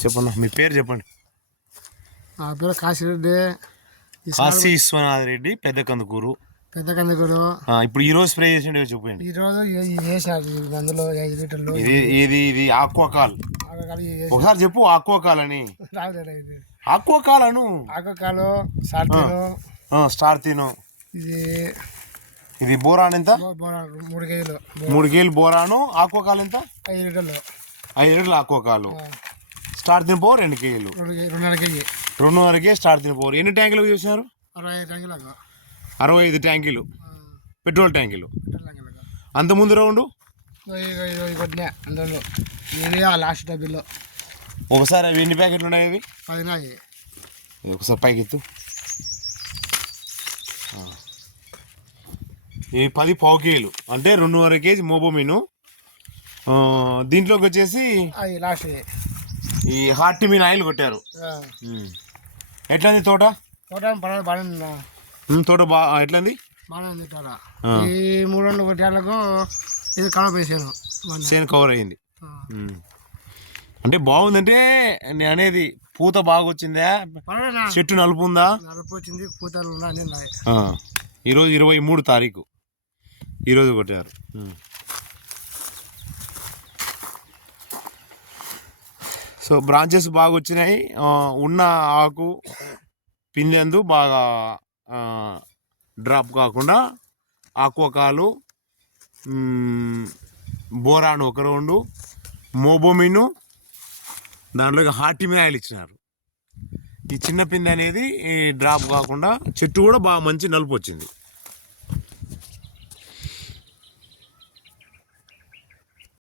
చెప్పండి, మీ పేరు చెప్పండి. నా పేరు కాశీరెడ్డి. కాశీ విశ్వనాథ్ రెడ్డి, పెద్ద కందుకూరు. ఇప్పుడు ఈ రోజు స్ప్రే చేసిండే చూపండి. ఈ రోజు వేసారు మందులో 5 లీటర్లు. ఇది ఆక్వాకాల్. ఒకసారి చెప్పు ఆక్వాకాల్ అని. ఆక్వాకాలను స్టార్తిను. ఇది బోరాన్ ఎంత? 3 కేజీలు. 3 కేజీలు బోరాను. ఆక్వాకాల్ ఎంత? 5 లీటర్లు. 5 లీటర్లు ఆక్వాకాలు. స్టార్తిన్ పవర్ 2 కేజీలు. 2.5 కేజీ. 2.5 KG స్టార్తిన్ power. ఎన్ని ట్యాంకులు చూసినారు? 65 ట్యాంకులు. 65 ట్యాంకులు పెట్రోల్ ట్యాంకులు. అంత ముందు రౌండ్ లాస్ట్ డబ్బుల్లో ఒకసారి అవి ఎన్ని ప్యాకెట్లు ఉన్నాయి? అవి 10. ఒకసారి పైకి ఎత్తు. ఇవి 10 పావు కేజీలు అంటే 2.5 కేజీ మోబోమిను. దీంట్లోకి వచ్చేసి లాస్ట్ ఈ హార్టిమిన్ ఆయిల్ కొట్టారు. ఎట్లంది తోట? తోట బాగా ఎట్లంది? బాగానే ఉంది తోట. ఈ 3 గంటలకు ఇది కవర్ వేసాను. సేను కవర్ అయింది. అంటే బాగుందంటే నేను అనేది పూత బాగా వచ్చిందా? చెట్టు నలుపు ఉందా? నలుపు వచ్చింది, పూతలు ఉన్నాయి. ఈరోజు 23 తారీఖు. ఈరోజు కొట్టారు. సో బ్రాంచెస్ బాగా వచ్చినాయి. ఉన్న ఆకు పిందెందు బాగా డ్రాప్ కాకుండా ఆక్వాకాలు, బోరాను 1 రౌండు, మోబోమిను, దాంట్లోకి హార్టిమిన్ ఆయిల్ ఇచ్చినారు. ఈ చిన్న పిందె అనేది డ్రాప్ కాకుండా చెట్టు కూడా బాగా మంచి నలుపు వచ్చింది.